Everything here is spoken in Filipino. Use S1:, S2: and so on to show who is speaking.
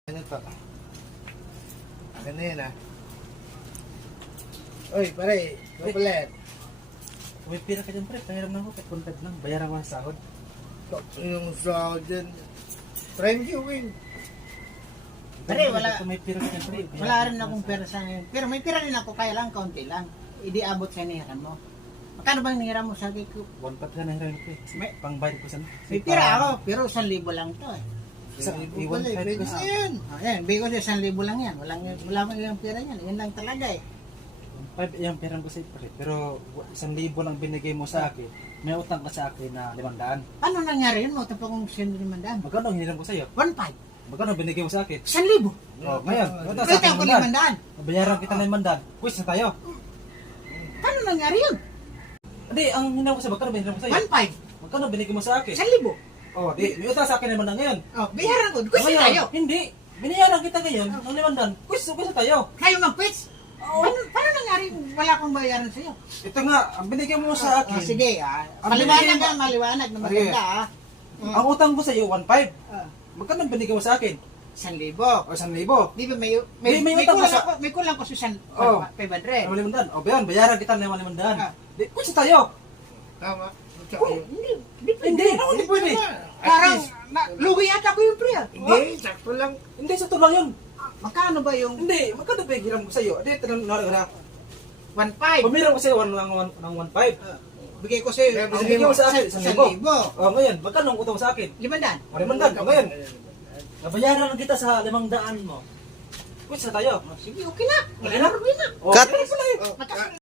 S1: Ano to? Akin na yun ah. Uy, pare, mapalit.
S2: May pira ka dyan, pre. Pahiram na ako. Pagkontad lang. Bayaran ko ang sahod.
S1: Yung sahod dyan. Try mo yung
S3: Pare, wala.
S2: May pira ka dyan, pre.
S3: Wala rin akong pera sa ngayon. Pero may pera rin ako, kaya lang, kaunti lang. Hindi abot sa nihiram mo. Magkano bang nihiram mo sa akin ko?
S2: 1,500 na nahiramin ko eh.
S3: May-
S2: Pangbayad ko sa...
S3: May pera ako, pero 1,000 lang to eh.
S2: Iwan
S1: pala,
S2: kahit
S1: pwede
S2: ko
S1: na yan.
S3: Ayan, bigos 1,000 lang yan. Wala mo yung pera yan. Yan lang talaga eh.
S2: 5 yung pera ko sa pre. Pero 1,000 lang binigay mo sa akin. May utang ka sa akin na 500.
S3: Ano nangyari yun? Mauta pa kong 1,500.
S2: Magkano ang hiniram ko sa iyo?
S3: 1,500.
S2: Magkano binigay mo sa akin?
S3: 1,000.
S2: Oh, ngayon. Utang sa
S3: Wait,
S2: akin
S3: ako
S2: 500.
S3: 500.
S2: Bayaran kita ng 500. Quiz na tayo.
S3: Paano nangyari yun?
S2: Hindi, ang hiniram ko sa magkano hiniram ko sa iyo?
S3: 1,500.
S2: Magkano binigay mo sa akin?
S3: 1,000.
S2: Oh, di, may utang sa akin ng 500 ngayon.
S3: Oh, bayaran ko. Gusto
S2: Ngayon,
S3: tayo.
S2: Hindi. Binayaran kita ngayon ng 500. Quiz na tayo.
S3: Kayo mag-quits? Paano nangyari? Wala akong bayaran sa'yo.
S2: Ito nga, ang binigay mo sa akin.
S3: Sige,
S2: Ang
S3: maliwanag
S2: binigay
S3: ka,
S2: mo-
S3: maliwanag na
S2: Sige.
S3: maganda
S2: Ang utang ko sa iyo 1,500.
S3: Ah,
S2: Magkano binigay mo sa akin?
S3: 1,000.
S2: O 1,000.
S3: Di ba
S2: May
S3: may
S2: utang
S3: kulang
S2: ka sa-
S3: ako, may kulang ko sa
S2: Oh.
S3: 500.
S2: 500. O bayan, bayaran kita ng 500.
S3: Ah.
S2: Di, quiz na tayo.
S1: Tama.
S2: Hindi, hindi pwede.
S3: Parang lugi yata ko yung pre.
S1: Hindi, sakto lang.
S2: Hindi, sa lang yun.
S3: Magkano ba yung
S2: Hindi, magkano ba yung hiram ko sa iyo? Hindi, tanong na.
S3: 1,500?
S2: Pumiram ko sa iyo ng 1,500.
S3: Bigay ko sa'yo.
S1: Ang
S2: Ang bigay mo sa akin, 1,000.
S3: 1,000.
S2: O ngayon, magkano ang utang mo sa akin?
S3: 500.
S2: O 500. O ngayon, nabayaran lang kita sa 500 mo. Quiz na tayo.
S3: Sige, okay na. Wala
S2: Okay
S3: na
S2: na?
S3: problema.
S2: O,
S4: Cut.
S2: ganun pala eh.
S3: Matas-